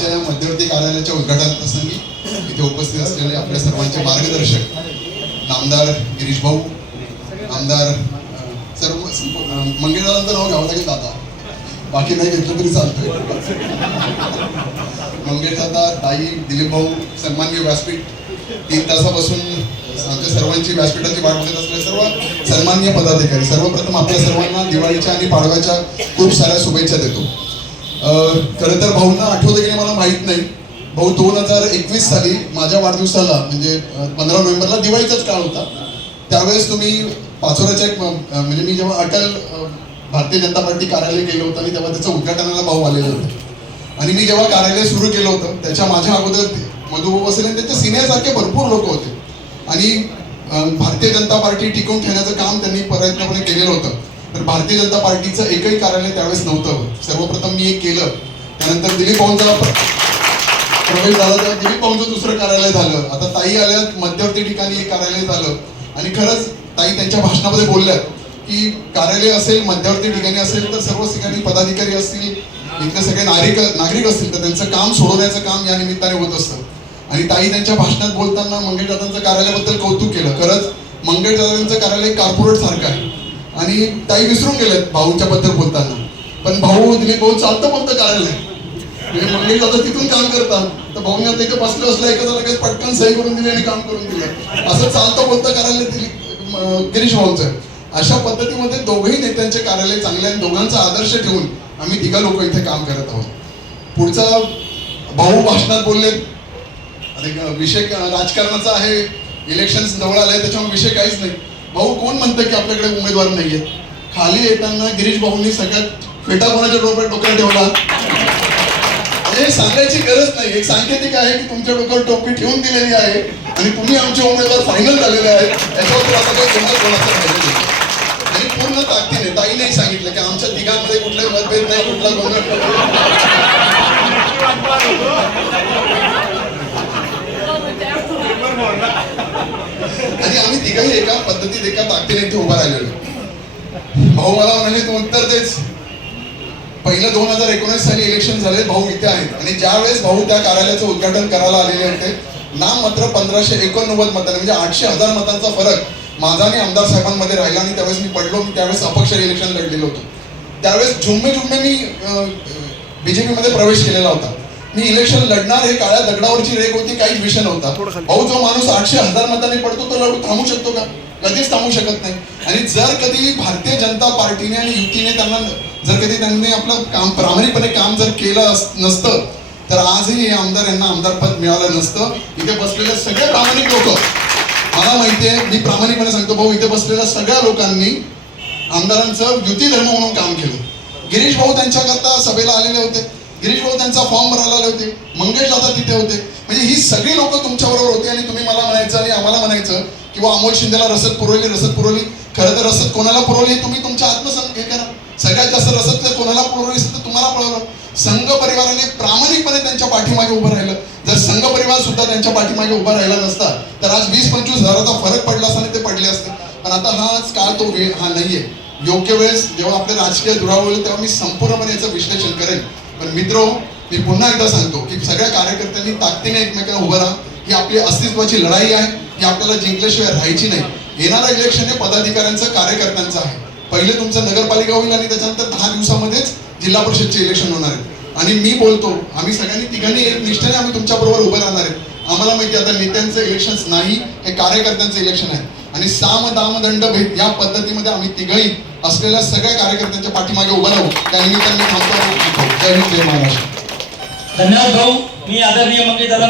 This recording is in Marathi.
आजच्या या मध्यवर्ती कार्यालयाच्या उद्घाटन प्रसंगी इथे उपस्थित असलेले आपल्या सर्वांचे मार्गदर्शक नामदार गिरीश भाऊ आमदार सर्व अं, नाव घ्यावं लागेल दादा. बाकी नाही घेतलं तरी चालतंय. मंगेश दादा ताई दिलीप भाऊ सन्माननीय व्यासपीठ तीन तासापासून आमच्या सर्वांची व्यासपीठाची वाट बघत असलेले सर्व सन्मान्य पदाधिकारी सर्वप्रथम आपल्या सर्वांना दिवाळीच्या आणि पाडव्याच्या खूप साऱ्या शुभेच्छा देतो. खरं तर भाऊंना आठवतं की मला माहीत नाही. भाऊ दोन हजार एकवीस साली माझ्या वाढदिवसाला म्हणजे पंधरा नोव्हेंबरला दिवाळीचाच काळ होता. त्यावेळेस तुम्ही पाचोऱ्याच्या एक म्हणजे मी जेव्हा अटल भारतीय जनता पार्टी कार्यालय गेलो होतं आणि तेव्हा त्याचं उद्घाटनाला भाऊ आलेले होते. आणि मी जेव्हा कार्यालय सुरू केलं होतं त्याच्या माझ्या अगोदर मधुभाऊ असेल आणि त्याच्या सिनियरसारखे भरपूर लोक होते. आणि भारतीय जनता पार्टी टिकवून ठेवण्याचं काम त्यांनी प्रयत्नपणे केलेलं होतं. तर भारतीय जनता पार्टीचं एकही कार्यालय त्यावेळेस नव्हतं. सर्वप्रथम मी एक केलं. त्यानंतर दिलीप भाऊंचा प्रवेश झाला तेव्हा दिलीप भाऊंचं दुसरं कार्यालय झालं. आता ताई आल्या मध्यवर्ती ठिकाणी एक कार्यालय झालं. आणि खरंच ताई त्यांच्या भाषणामध्ये बोलल्यात की कार्यालय असेल मध्यवर्ती ठिकाणी असेल तर सर्व ठिकाणी पदाधिकारी असतील इथले सगळे नागरिक नागरिक असतील तर त्यांचं काम सोडवण्याचं काम या निमित्ताने होत असतं. आणि ताई त्यांच्या भाषणात बोलताना मंगेशदादांचं कार्यालयाबद्दल कौतुक केलं. खरंच मंगेशदादांचं कार्यालय कॉर्पोरेट सारखं आहे. आणि ताई विसरून गेलेत भाऊंच्या बद्दल बोलताना. पण भाऊ दिलीप भाऊ चालतं बोलतं कार्यालय म्हणजे मंगेश दादा तिथून काम करतात. तर भाऊने आता इथे बसले असलं एखादा लगेच पटकन सही करून दिली आणि काम करून दिलं. असं चालतं बोलतं कार्यालय दिलीप गिरीश भाऊंचं. अशा पद्धतीमध्ये दोघंही नेत्यांचे कार्यालय चांगले आणि दोघांचा आदर्श ठेवून आम्ही तिघा लोक इथे काम करत आहोत. पुढचा भाऊ भाषणात बोलले विषय राजकारणाचा आहे इलेक्शन जवळ आले त्याच्यामुळे विषय काहीच नाही. भाऊ कोण म्हणतं की आपल्याकडे उमेदवार नाहीये खाली येताना गिरीश भाऊंनी सगळ्यात फेटा कोणाच्या डोक्यात डोक्यात ठेवला. हे सांगायची गरज नाही. एक सांकेतिक आहे की तुमच्या डोक्यावर टोपी ठेवून दिलेली आहे आणि तुम्ही आमचे उमेदवार फायनल झालेले आहेत. याच्यावर आता काही गोंधळ कोणाचा नाही. आणि पूर्ण ताकदीने ताईनेही सांगितलं की आमच्या तिघांमध्ये कुठलाही मतभेद नाही कुठला गोंधळ नाही. आणि आम्ही तिघही एका पद्धतीत एका ताकदीने इथे उभा राहिलेलो. भाऊ मला म्हणाले तू उत्तर देच. पहिलं दोन हजार एकोणीस साली इलेक्शन झाले भाऊ इथे आहेत. आणि ज्या वेळेस भाऊ त्या कार्यालयाचं उद्घाटन करायला आलेले होते नाम मात्र पंधराशे एकोणनव्वद मतांनी म्हणजे आठशे हजार मतांचा फरक माझा आणि आमदार साहेबांमध्ये राहिला. आणि त्यावेळेस मी पडलो मी त्यावेळेस अपक्ष इलेक्शन लढलेलो होतो. त्यावेळेस झुम्मे झुम्मे मी बीजेपी मध्ये प्रवेश केलेला होता. मी इलेक्शन लढणार हे काळ्या दगडावरची रेख होती काहीच विषय नव्हता. भाऊ जो माणूस आठशे हजार मतांनी पडतो तो लढू थांबू शकतो का? कधीच थांबू शकत नाही. आणि जर कधी भारतीय जनता पार्टीने आणि युतीने त्यांना जर कधी त्यांनी आपलं काम प्रामाणिकपणे काम जर केलं अस- नसतं तर आजही हे आमदार यांना आमदार पद मिळालं नसतं. इथे बसलेले सगळे प्रामाणिक लोक. मला माहितीये मी प्रामाणिकपणे सांगतो भाऊ इथे बसलेल्या सगळ्या लोकांनी आमदारांचं युती धर्म म्हणून काम केलं. गिरीश भाऊ त्यांच्याकरता सभेला आलेले होते. गिरीश भाऊ त्यांचा फॉर्म भरायला आले होते. मंगेश दादा तिथे होते. म्हणजे ही सगळी लोक तुमच्याबरोबर होती आणि तुम्ही मला म्हणायचं आणि आम्हाला म्हणायचं किंवा अमोल शिंदेला रसद पुरवली रसद पुरवली. खरं तर रसद कोणाला पुरवली? तुम्ही तुमच्या आत्मसंघ हे करा. सगळ्यात जास्त रसद जर कोणाला पुरवली असेल तर तुम्हाला पुरवलं. संघ परिवाराने प्रामाणिकपणे त्यांच्या पाठीमागे उभं राहिलं. जर संघ परिवार सुद्धा त्यांच्या पाठीमागे उभा राहिला नसता तर आज वीस पंचवीस हजाराचा फरक पडला असता आणि ते पडले असते. पण आता हा आज काळ तो वेळ हा नाहीये. योग्य वेळेस जेव्हा आपले राजकीय दुराव होईल तेव्हा मी संपूर्णपणे याचं विश्लेषण करेन. पण मित्र मी पुन्हा एकदा सांगतो की सगळ्या कार्यकर्त्यांनी ताकदीने एकमेकांना उभं राहा. ही आपली अस्तित्वाची लढाई आहे. ही आपल्याला जिंकल्याशिवाय राहायची नाही. येणारा इलेक्शन हे पदाधिकाऱ्यांचं कार्यकर्त्यांचं आहे. पहिले तुमचं नगरपालिका होईल आणि त्याच्यानंतर दहा दिवसामध्येच जिल्हा परिषदचे इलेक्शन होणार आहे आणि मी बोलतो आम्ही सगळ्यांनी तिघांनी एक निष्ठेने आम्ही तुमच्या बरोबर उभं राहणार आहे आम्हाला माहिती आता नेत्यांचं इलेक्शन नाही हे कार्यकर्त्यांचं इलेक्शन आहे. आणि साम दाम दंड भेद या पद्धतीमध्ये आम्ही तिघही असलेल्या सगळ्या कार्यकर्त्यांच्या पाठीमागे उभं राहू. त्या निमित्ताने थांबतो. जय हिंद जय महाराष्ट्र. धन्यवाद भाऊ. मी आदरणीय मंगेश दादा